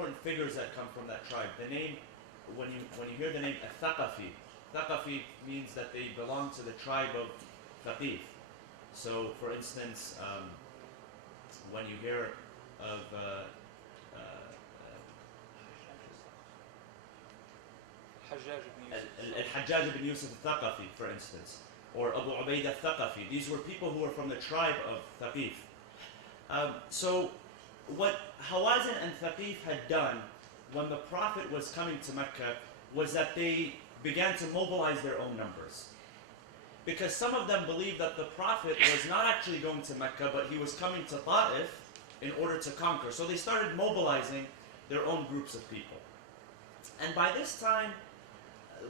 important figures that come from that tribe. The name, when you hear the name Thaqafi, Thaqafi means that they belong to the tribe of Thaqif. So, for instance, when you hear of Al-Hajjaj ibn Yusuf al-Thaqafi, for instance, or Abu Ubaid al-Thaqafi. These were people who were from the tribe of Thaqif. So what Hawazin and Thaqif had done when the Prophet was coming to Mecca was that they began to mobilize their own numbers. Because some of them believed that the Prophet was not actually going to Mecca, but he was coming to Ta'if in order to conquer. So they started mobilizing their own groups of people. And by this time,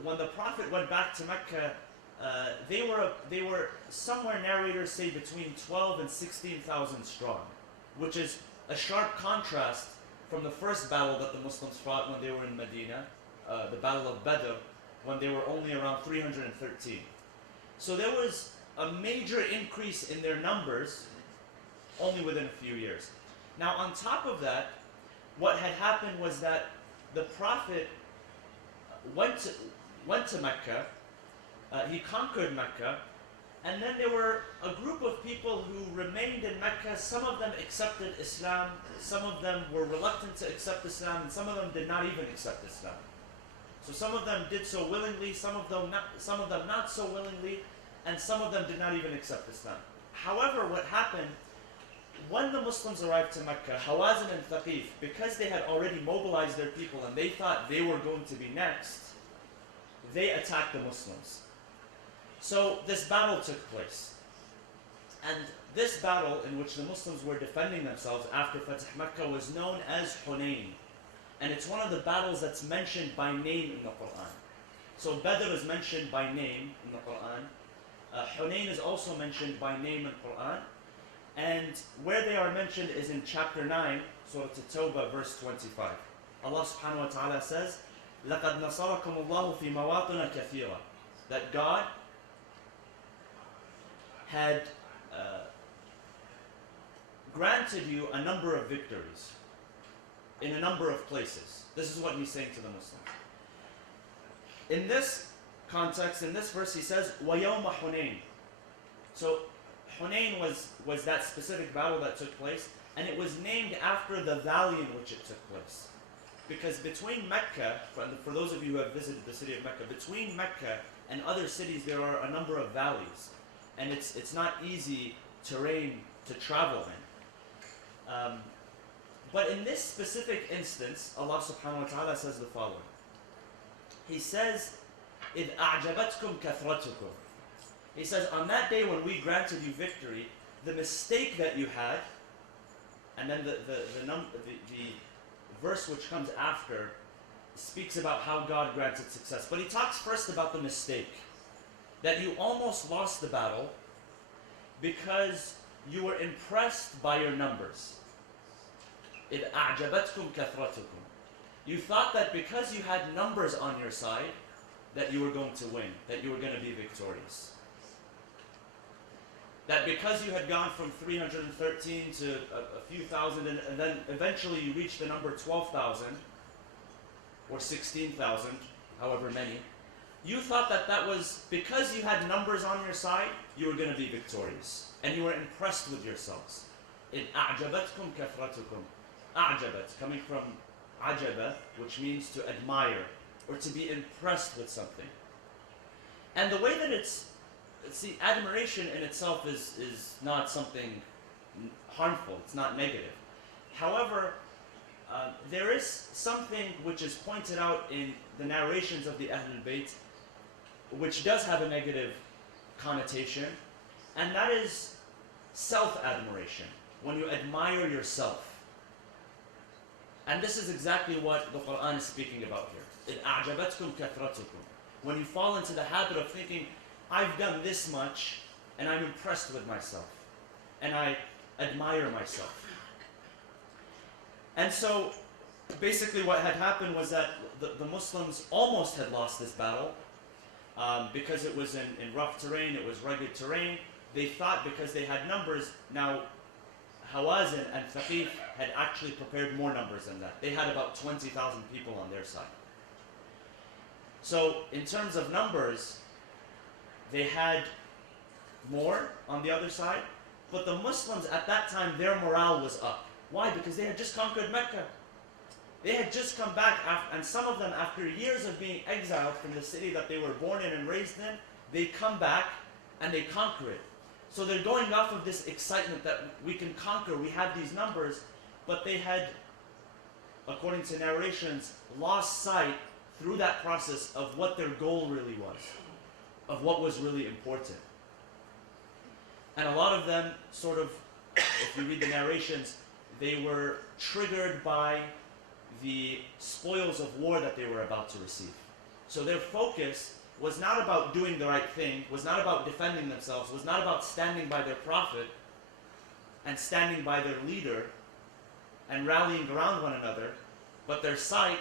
when the Prophet went back to Mecca, they were somewhere, narrators say, between 12 and 16,000 strong, which is a sharp contrast from the first battle that the Muslims fought when they were in Medina, the Battle of Badr, when they were only around 313. So there was a major increase in their numbers only within a few years. Now, on top of that, what had happened was that the Prophet went to Mecca, he conquered Mecca, and then there were a group of people who remained in Mecca. Some of them accepted Islam, some of them were reluctant to accept Islam, and some of them did not even accept Islam. So some of them did so willingly, some of them not so willingly, and some of them did not even accept Islam. However, what happened, when the Muslims arrived to Mecca, Hawazin and Thaqif, because they had already mobilized their people and they thought they were going to be next, they attacked the Muslims. So this battle took place. And this battle, in which the Muslims were defending themselves after Fatih Mecca, was known as Hunayn. And it's one of the battles that's mentioned by name in the Quran. So Badr is mentioned by name in the Quran. Hunayn is also mentioned by name in the Quran. And where they are mentioned is in chapter 9, Surah At-Tawbah, verse 25. Allah subhanahu wa ta'ala says, لَقَدْ نَصَرَكُمُ اللَّهُ فِي مَوَاطِنَ كَثِيرًا. That God had granted you a number of victories in a number of places. This is what he's saying to the Muslims. In this context, in this verse, he says, وَيَوْمَ حُنَيْنٍ. So Hunayn was that specific battle that took place, and it was named after the valley in which it took place. Because between Mecca, for those of you who have visited the city of Mecca, between Mecca and other cities there are a number of valleys, and it's not easy terrain to travel in. But in this specific instance, Allah subhanahu wa ta'ala says the following. He says, إِذْ أَعْجَبَتْكُمْ كَثْرَتُكُمْ. He says, on that day when we granted you victory, the mistake that you had, and then the verse which comes after speaks about how God granted success. But he talks first about the mistake, that you almost lost the battle because you were impressed by your numbers. إِذْ أَعْجَبَتْكُمْ كَثْرَتُكُمْ. You thought that because you had numbers on your side, that you were going to win, that you were going to be victorious. That because you had gone from 313 to a few thousand, and then eventually you reached the number 12,000, or 16,000, however many, you thought that that was, because you had numbers on your side, you were going to be victorious. And you were impressed with yourselves. إِذْ أَعْجَبَتْكُمْ كَثْرَتُكُمْ. أَعْجَبَت, coming from عَجَبَ, which means to admire, or to be impressed with something. And the way that see, admiration in itself is not something harmful, it's not negative. However, there is something which is pointed out in the narrations of the Ahlul Bayt, which does have a negative connotation, and that is self-admiration, when you admire yourself. And this is exactly what the Quran is speaking about here. إِذْ أَعْجَبَتْكُمْ كَثْرَتُكُمْ. When you fall into the habit of thinking, I've done this much, and I'm impressed with myself, and I admire myself. And so, basically what had happened was that the Muslims almost had lost this battle, because it was in rough terrain, it was rugged terrain. They thought because they had numbers. Now, Hawazin and Thaqif had actually prepared more numbers than that. They had about 20,000 people on their side. So in terms of numbers, they had more on the other side, but the Muslims at that time, their morale was up. Why? Because they had just conquered Mecca. They had just come back, and some of them, after years of being exiled from the city that they were born in and raised in, they come back and they conquer it. So they're going off of this excitement that we can conquer, we have these numbers, but they had, according to narrations, lost sight through that process of what their goal really was, of what was really important. And a lot of them sort of, if you read the narrations, they were triggered by the spoils of war that they were about to receive. So their focus was not about doing the right thing, was not about defending themselves, was not about standing by their prophet and standing by their leader and rallying around one another, but their sight,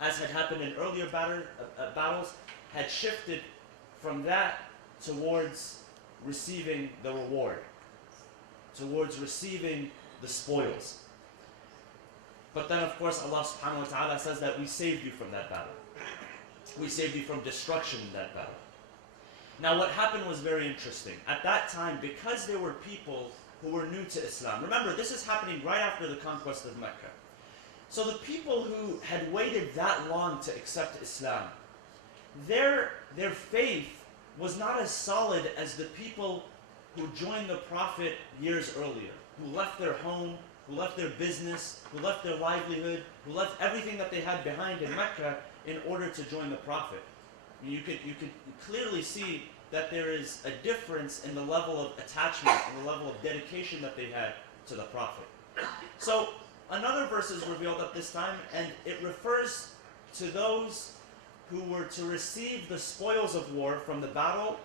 as had happened in earlier battles, had shifted from that towards receiving the reward, towards receiving the spoils. But then, of course, Allah subhanahu wa ta'ala says that we saved you from that battle. We saved you from destruction in that battle. Now, what happened was very interesting. At that time, because there were people who were new to Islam, remember, this is happening right after the conquest of Mecca. So the people who had waited that long to accept Islam, their faith was not as solid as the people who joined the Prophet years earlier, who left their home, who left their business, who left their livelihood, who left everything that they had behind in Mecca in order to join the Prophet. You could clearly see that there is a difference in the level of attachment and the level of dedication that they had to the Prophet. So another verse is revealed at this time, and it refers to those who were to receive the spoils of war from the battle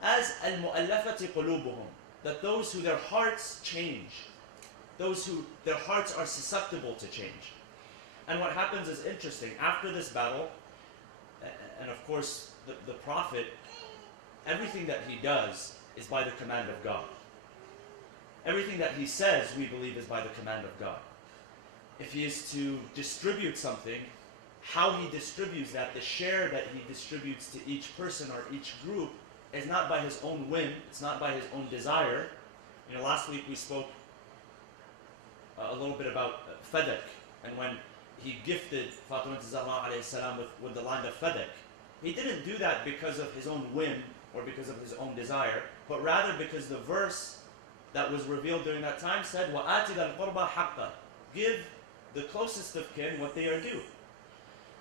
as al-mu'allafati qulubuhum, that those who their hearts change, those who their hearts are susceptible to change. And what happens is interesting. After this battle, and of course the Prophet, everything that he does is by the command of God. Everything that he says, we believe, is by the command of God. If he is to distribute something, how he distributes that, the share that he distributes to each person or each group, is not by his own whim, it's not by his own desire. You know, last week we spoke a little bit about Fadak, and when he gifted Fatima Zahra alayhi salam with the land of Fadak, he didn't do that because of his own whim or because of his own desire, but rather because the verse that was revealed during that time said, وَآتِ ذَا الْقُرْبَى حَقَّهُ, give the closest of kin what they are due.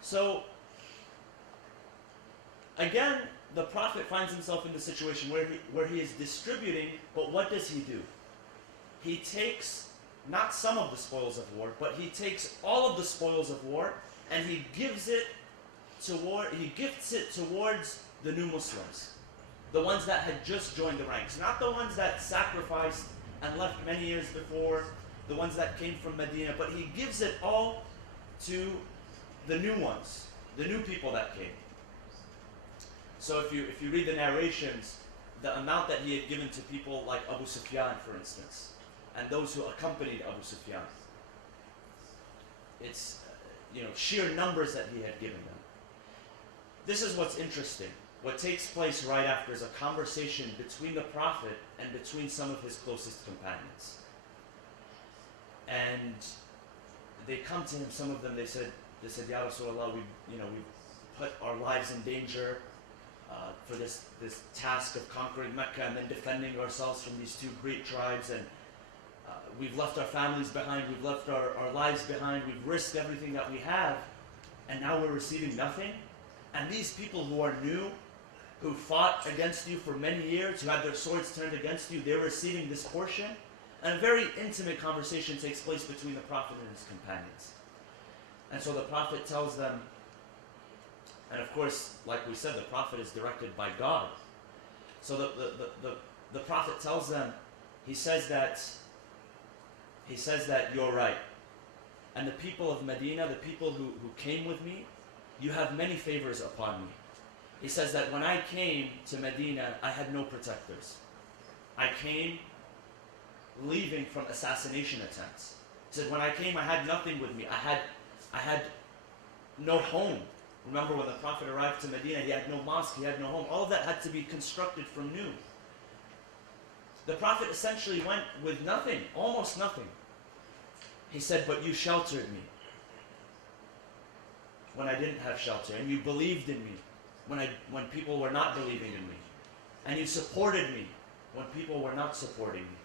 So, again, the Prophet finds himself in the situation where he is distributing, but what does he do? He takes not some of the spoils of war, but he takes all of the spoils of war and he gifts it towards the new Muslims, the ones that had just joined the ranks, not the ones that sacrificed and left many years before, the ones that came from Medina, but he gives it all to the new ones, the new people that came. So if you read the narrations, the amount that he had given to people like Abu Sufyan, for instance, and those who accompanied Abu Sufyan, it's sheer numbers that he had given them. This is what's interesting. What takes place right after is a conversation between the Prophet and between some of his closest companions. And they come to him, some of them, they said, Ya Rasulullah, we've put our lives in danger for this task of conquering Mecca and then defending ourselves from these two great tribes, and we've left our families behind, we've left our lives behind, we've risked everything that we have, and now we're receiving nothing? And these people who are new, who fought against you for many years, who had their swords turned against you, they're receiving this portion? And a very intimate conversation takes place between the Prophet and his companions. And so the Prophet tells them, and of course, like we said, the Prophet is directed by God. So the Prophet tells them, he says that you're right. And the people of Medina, the people who came with me, you have many favors upon me. He says that when I came to Medina, I had no protectors. I came leaving from assassination attempts. He said, when I came, I had nothing with me. I had no home. Remember when the Prophet arrived to Medina, he had no mosque, he had no home. All of that had to be constructed from new. The Prophet essentially went with nothing, almost nothing. He said, but you sheltered me when I didn't have shelter, and you believed in me when people were not believing in me, and you supported me when people were not supporting me.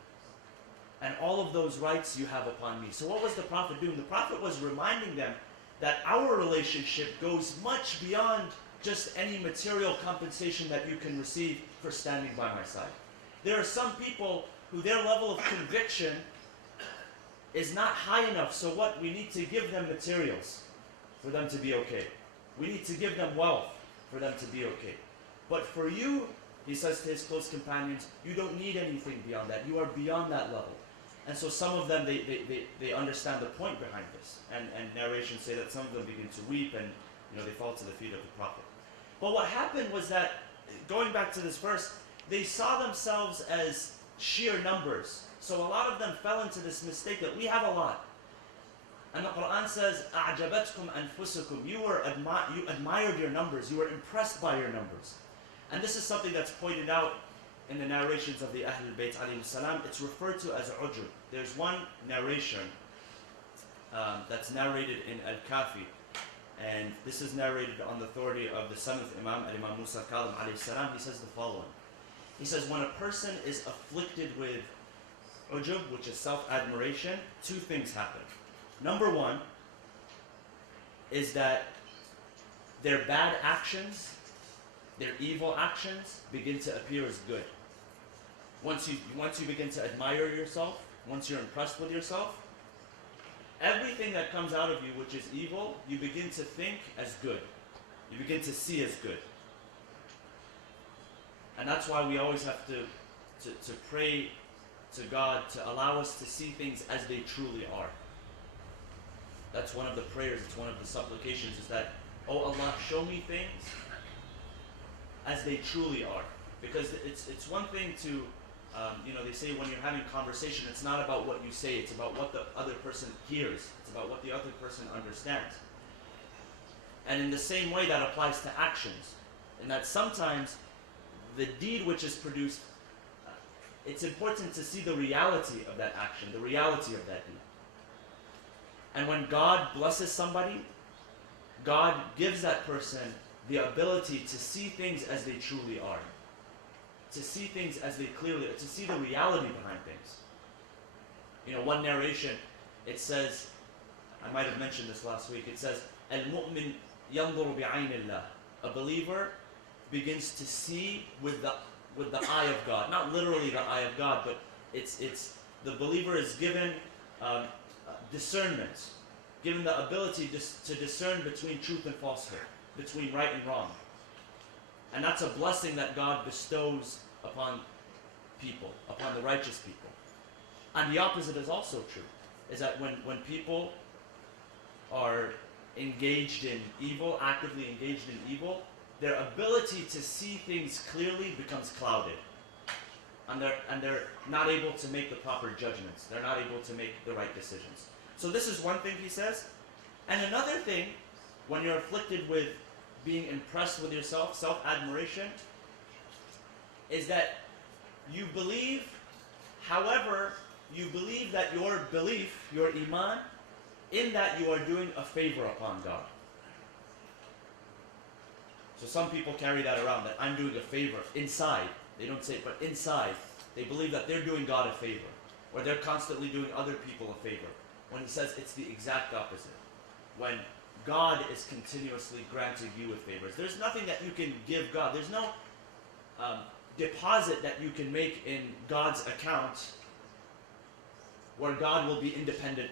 And all of those rights you have upon me. So what was the Prophet doing? The Prophet was reminding them that our relationship goes much beyond just any material compensation that you can receive for standing by my side. There are some people who their level of conviction is not high enough, so what? We need to give them materials for them to be okay. We need to give them wealth for them to be okay. But for you, he says to his close companions, you don't need anything beyond that. You are beyond that level. And so some of them, they understand the point behind this. And narrations say that some of them begin to weep and they fall to the feet of the Prophet. But what happened was that, going back to this verse, they saw themselves as sheer numbers. So a lot of them fell into this mistake that we have a lot. And the Quran says, أَعْجَبَتْكُمْ أَنفُسُكُمْ. You admired your numbers. You were impressed by your numbers. And this is something that's pointed out in the narrations of the Ahlul Bayt alayhi salam. It's referred to as ujub. There's one narration that's narrated in Al-Kafi, and this is narrated on the authority of the seventh Imam, Imam Musa al-Kadhim alayhi salam. He says the following. He says, when a person is afflicted with ujub, which is self-admiration, two things happen. Number one is that their bad actions, their evil actions, begin to appear as good. Once you begin to admire yourself, once you're impressed with yourself, everything that comes out of you which is evil, you begin to think as good. You begin to see as good. And that's why we always have to pray to God to allow us to see things as they truly are. That's one of the prayers, it's one of the supplications, is that, oh Allah, show me things as they truly are. Because it's one thing to, they say when you're having conversation, it's not about what you say, it's about what the other person hears. It's about what the other person understands. And in the same way, that applies to actions. And that sometimes the deed which is produced, it's important to see the reality of that action, the reality of that deed. And when God blesses somebody, God gives that person the ability to see things as they truly are. To see things as they clearly, to see the reality behind things. One narration, it says, I might have mentioned this last week, it says, Al-mu'min yanzuru bi'ayn Allah. A believer begins to see with the eye of God. Not literally the eye of God, but it's the believer is given discernment, given the ability to discern between truth and falsehood, between right and wrong. And that's a blessing that God bestows upon people, upon the righteous people. And the opposite is also true, is that when people are engaged in evil, actively engaged in evil, their ability to see things clearly becomes clouded. And they're not able to make the proper judgments. They're not able to make the right decisions. So this is one thing he says. And another thing, when you're afflicted with being impressed with yourself, self-admiration, is that you believe, however, you believe that your belief, your iman, in that you are doing a favor upon God. So some people carry that around, that I'm doing a favor inside. They don't say it, but inside, they believe that they're doing God a favor, or they're constantly doing other people a favor. When he says it's the exact opposite. When God is continuously granting you with favors. There's nothing that you can give God. There's no deposit that you can make in God's account where God will be independent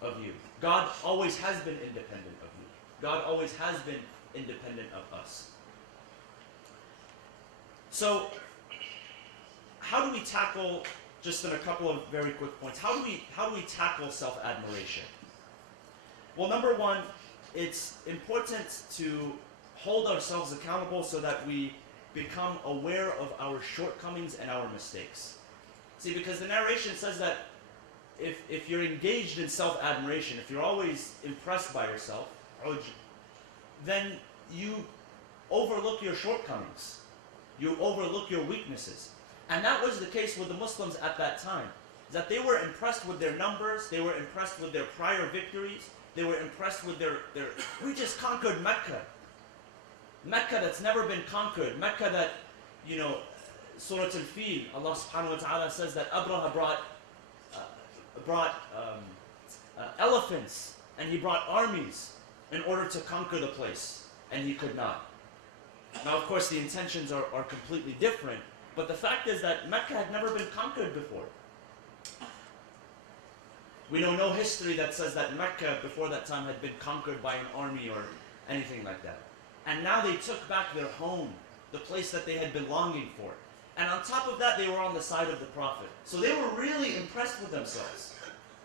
of you. God always has been independent of you. God always has been independent of us. So, how do we tackle, just in a couple of very quick points, how do we tackle self-admiration? Well, number one, it's important to hold ourselves accountable so that we become aware of our shortcomings and our mistakes. See, because the narration says that if you're engaged in self-admiration, if you're always impressed by yourself, then you overlook your shortcomings. You overlook your weaknesses. And that was the case with the Muslims at that time. That they were impressed with their numbers, they were impressed with their prior victories, they were impressed with their we just conquered Mecca. Mecca that's never been conquered. Mecca that, Surah Al-Fil, Allah subhanahu wa ta'ala says that Abraha brought elephants and he brought armies in order to conquer the place, and he could not. Now, of course, the intentions are completely different, but the fact is that Mecca had never been conquered before. We know no history that says that Mecca before that time had been conquered by an army or anything like that. And now they took back their home, the place that they had been longing for. And on top of that, they were on the side of the Prophet. So they were really impressed with themselves.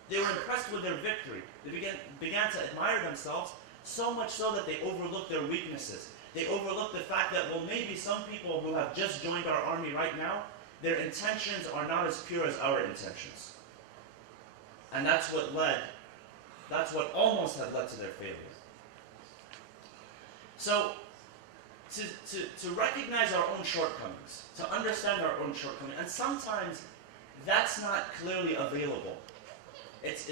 They were impressed with their victory. They began to admire themselves, so much so that they overlooked their weaknesses. They overlooked the fact that, well, maybe some people who have just joined our army right now, their intentions are not as pure as our intentions. And that's what almost had led to their failure. So, to recognize our own shortcomings, to understand our own shortcomings, and sometimes that's not clearly available.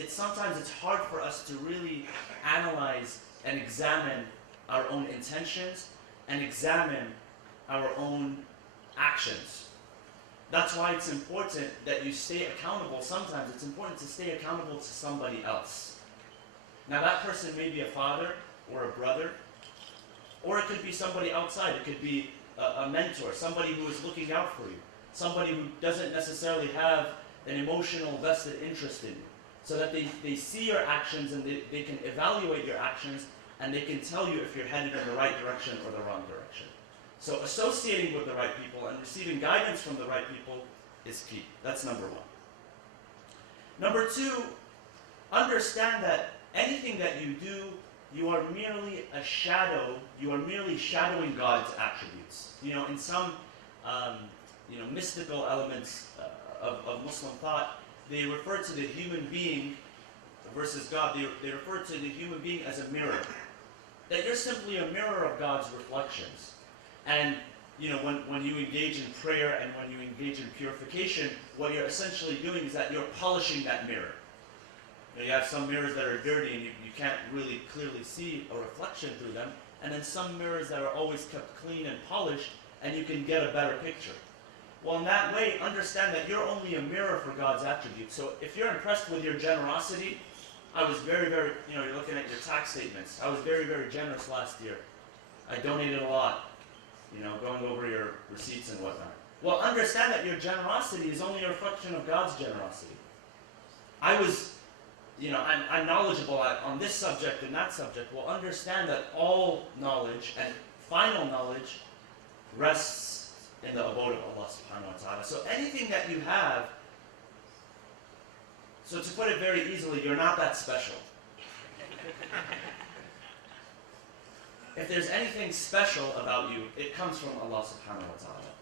Sometimes it's hard for us to really analyze and examine our own intentions and examine our own actions. That's why it's important that you stay accountable. Sometimes it's important to stay accountable to somebody else. Now that person may be a father or a brother, or it could be somebody outside. It could be a mentor, somebody who is looking out for you, somebody who doesn't necessarily have an emotional vested interest in you, so that they see your actions and they can evaluate your actions and they can tell you if you're headed in the right direction or the wrong direction. So associating with the right people and receiving guidance from the right people is key. That's number one. Number two, understand that anything that you do, you are merely a shadow, you are merely shadowing God's attributes. In some mystical elements of Muslim thought, they refer to the human being versus God, they refer to the human being as a mirror. That you're simply a mirror of God's reflections. And when you engage in prayer and when you engage in purification, what you're essentially doing is that you're polishing that mirror. You have some mirrors that are dirty and you can't really clearly see a reflection through them, and then some mirrors that are always kept clean and polished, and you can get a better picture. Well, in that way, understand that you're only a mirror for God's attributes. So if you're impressed with your generosity, I was very, very, you're looking at your tax statements. I was very, very generous last year. I donated a lot, going over your receipts and whatnot. Well, understand that your generosity is only a reflection of God's generosity. I'm knowledgeable on this subject and that subject. Well, understand that all knowledge and final knowledge rests in the abode of Allah subhanahu wa ta'ala. So anything that you have, so to put it very easily, you're not that special. If there's anything special about you, it comes from Allah subhanahu wa ta'ala.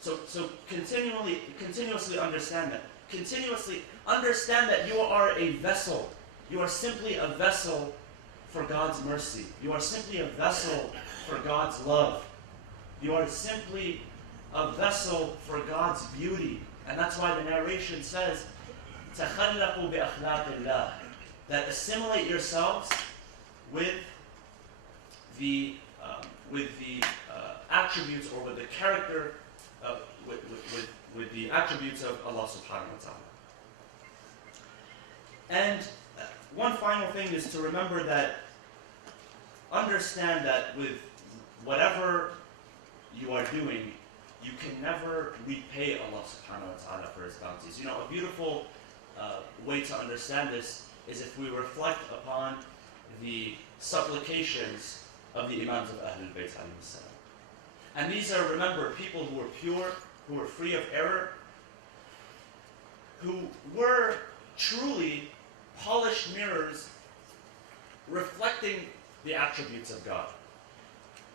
So continuously understand that. Continuously understand that you are a vessel. You are simply a vessel for God's mercy. You are simply a vessel for God's love. You are simply a vessel for God's beauty. And that's why the narration says, تَخَلَّقُوا بِأَخْلَاقِ اللَّهِ, that assimilate yourselves with the attributes or with the character of with the attributes of Allah subhanahu wa ta'ala. And one final thing is to remember that, understand that with whatever you are doing, you can never repay Allah subhanahu wa ta'ala for His bounties. A beautiful way to understand this is if we reflect upon the supplications of the Imams of Ahlul Bayt alayhi salam. And these are, remember, people who were pure, who were free of error, who were truly polished mirrors reflecting the attributes of God.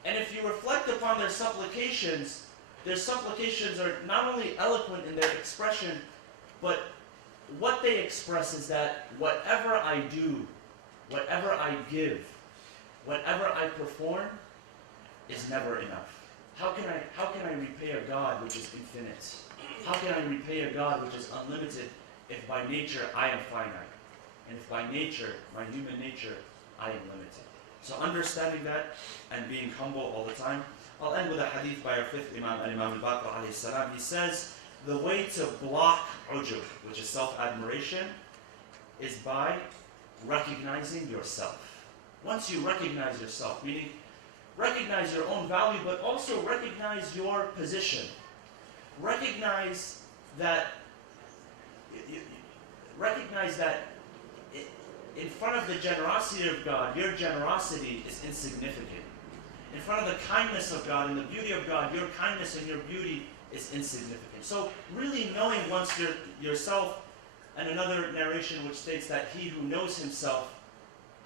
And if you reflect upon their supplications are not only eloquent in their expression, But what they express is that whatever I do, whatever I give, whatever I perform is never enough. How can I repay a God which is infinite? How can I repay a God which is unlimited if by nature I am finite? And if by nature, my human nature, I am limited. So understanding that and being humble all the time. I'll end with a hadith by our fifth Imam, Imam al-Baqir alayhi salam. He says, the way to block ujub, which is self-admiration, is by recognizing yourself. Once you recognize yourself, meaning recognize your own value, but also recognize your position. Recognize that in front of the generosity of God, your generosity is insignificant. In front of the kindness of God and the beauty of God, your kindness and your beauty is insignificant. So really knowing once yourself, and another narration which states that he who knows himself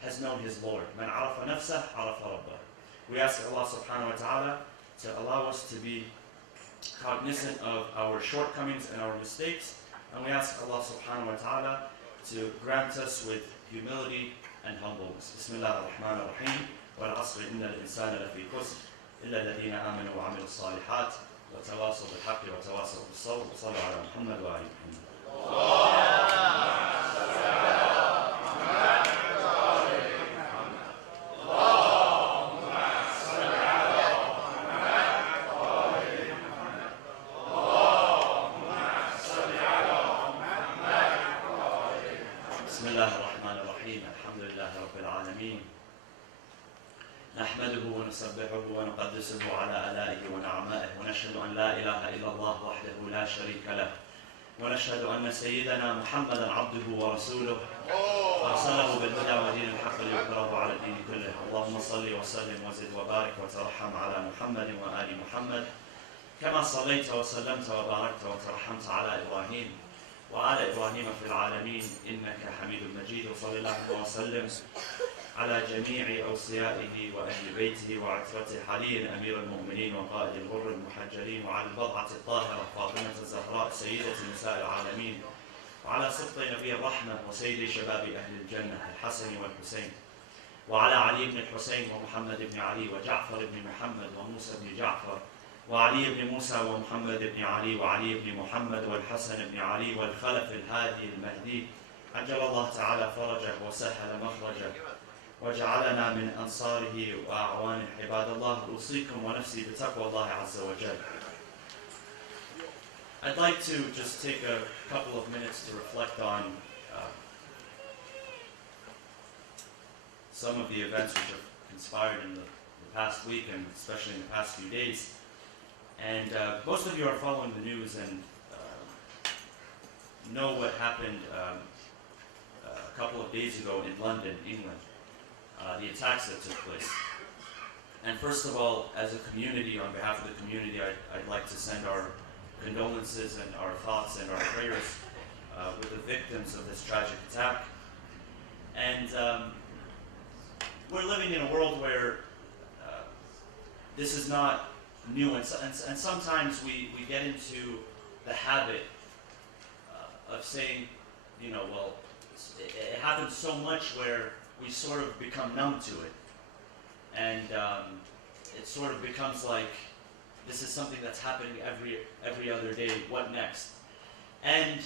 has known his Lord. Man arafa nafsah, arafa rabbah. We ask Allah subhanahu wa ta'ala to allow us to be cognizant of our shortcomings and our mistakes. And we ask Allah subhanahu wa ta'ala to grant us with humility and humbleness. Bismillah ar-Rahman ar-Rahim. وَالْعَصْرِ إِنَّ الْإِنسَانَ لَفِي خُسْرٍ إِلَّا الَّذِينَ آمَنُوا وَعَمِلُوا الصَّالِحَاتِ وَتَوَاصَوْا بِالْحَقِّ وَتَوَاصَوْا بِالصَّبْرِ وَصَلَّوْا عَلَى محمد وآل محمد. نحمده ونسبحه ونقدسه على آلائه ونعمائه ونشهد أن لا إله إلا الله وحده لا شريك له ونشهد أن سيدنا محمدا عبده ورسوله أرسله بالهدى ودين الحق ليظهره على الدين كله. اللهم صل وسلم وزد وبارك وترحم على محمد وآل محمد كما صليت وسلمت وباركت وترحمت على إبراهيم وآل إبراهيم في العالمين إنك حميد مجيد. وصلى الله وسلم على جميع أوصيائه وأهل بيته وعترته حاليا أمير المؤمنين وقائد الغر المحجلين وعلى البضعة الطاهرة فاطمة الزهراء سيدة نساء العالمين وعلى سبط نبي الرحمة وسيد شباب أهل الجنة الحسن والحسين وعلى علي بن الحسين ومحمد بن علي وجعفر بن محمد وموسى بن جعفر وعلي بن موسى ومحمد بن علي وعلي بن محمد والحسن بن علي والخلف الهادي المهدي عجل الله تعالى فرجه وسهل مخرجه وجعلنا من أنصاره وأعوانه. عباد الله أوصيكم ونفسي بتقوى الله عز وجل. I'd like to just take a couple of minutes to reflect on some of the events which have conspired in the past week and especially in the past few days. And most of you are following the news and know what happened a couple of days ago in London, England. The attacks that took place. And first of all, as a community, on behalf of the community, I'd like to send our condolences and our thoughts and our prayers with the victims of this tragic attack. And we're living in a world where this is not new, and sometimes we get into the habit of saying, you know, well, it happens so much where we sort of become numb to it. And it sort of becomes like, this is something that's happening every other day, what next? And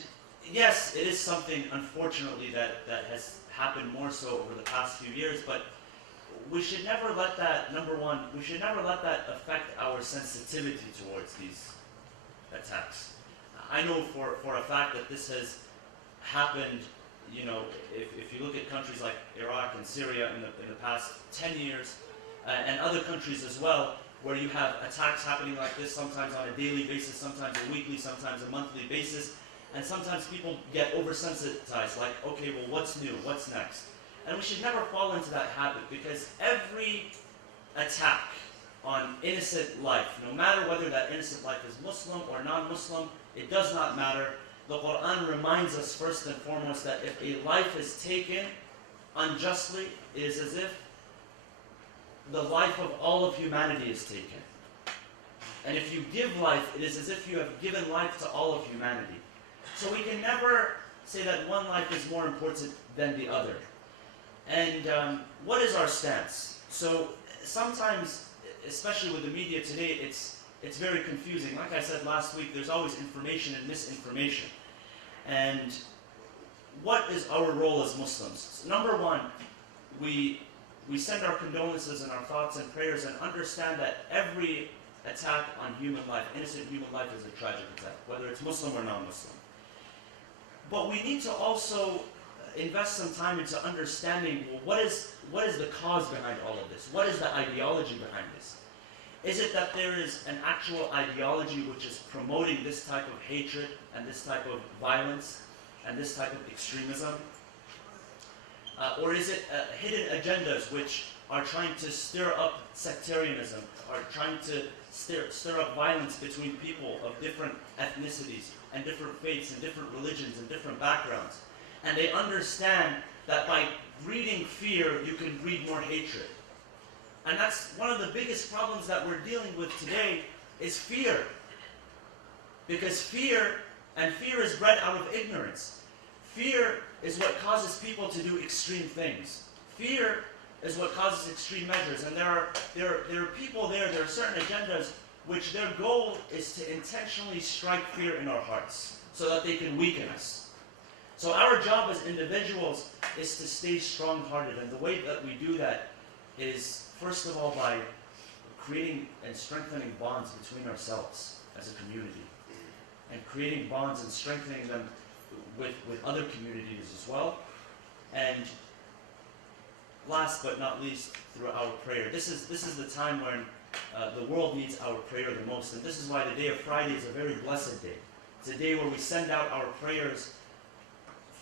yes, it is something, unfortunately, that has happened more so over the past few years, but we should never let that, number one, we should never let that affect our sensitivity towards these attacks. I know for a fact that this has happened. You know, if you look at countries like Iraq and Syria in the past 10 years, and other countries as well, where you have attacks happening like this, sometimes on a daily basis, sometimes a weekly, sometimes a monthly basis, and sometimes people get oversensitized, like, okay, well, what's new, what's next? And we should never fall into that habit, because every attack on innocent life, no matter whether that innocent life is Muslim or non-Muslim, it does not matter. The Quran reminds us first and foremost that if a life is taken unjustly, it is as if the life of all of humanity is taken. And if you give life, it is as if you have given life to all of humanity. So we can never say that one life is more important than the other. And what is our stance? So sometimes, especially with the media today, it's very confusing. Like I said last week, there's always information and misinformation. And what is our role as Muslims? So number one, we send our condolences and our thoughts and prayers and understand that every attack on human life, innocent human life, is a tragic attack, whether it's Muslim or non-Muslim. But we need to also invest some time into understanding, well, what is the cause behind all of this? What is the ideology behind this? Is it that there is an actual ideology which is promoting this type of hatred and this type of violence and this type of extremism? Or is it hidden agendas which are trying to stir up sectarianism, are trying to stir up violence between people of different ethnicities and different faiths and different religions and different backgrounds? And they understand that by breeding fear, you can breed more hatred. And that's one of the biggest problems that we're dealing with today, is fear. Because fear is bred out of ignorance. Fear is what causes people to do extreme things. Fear is what causes extreme measures. And there are people there are certain agendas which their goal is to intentionally strike fear in our hearts so that they can weaken us. So our job as individuals is to stay strong-hearted. And the way that we do that is, first of all, by creating and strengthening bonds between ourselves as a community. And creating bonds and strengthening them with other communities as well. And last but not least, through our prayer. This is the time when the world needs our prayer the most. And this is why the day of Friday is a very blessed day. It's a day where we send out our prayers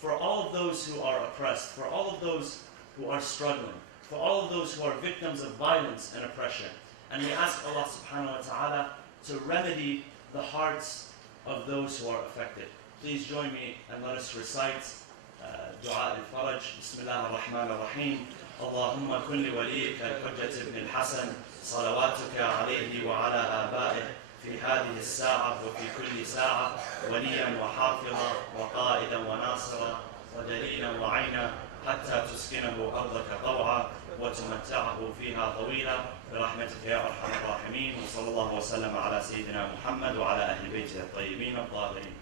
for all of those who are oppressed, for all of those who are struggling, for all of those who are victims of violence and oppression. And we ask Allah subhanahu wa ta'ala to remedy the hearts of those who are affected. Please join me and let us recite Dua al-Faraj. Bismillah ar-Rahman ar-Rahim. Allahumma kun li waliyika al-Hujjat ibn al-Hasan salawatuka alayhi wa ala aba'ih في هذه الساعة وفي كل ساعة وليا وحافظا وقائدا وناصرا ودليلا وعينا حتى تسكنه أرضك طوعا وتمتعه فيها طويلا برحمتك يا أرحم الراحمين. وصلى الله وسلم على سيدنا محمد وعلى أهل بيته الطيبين الطاهرين.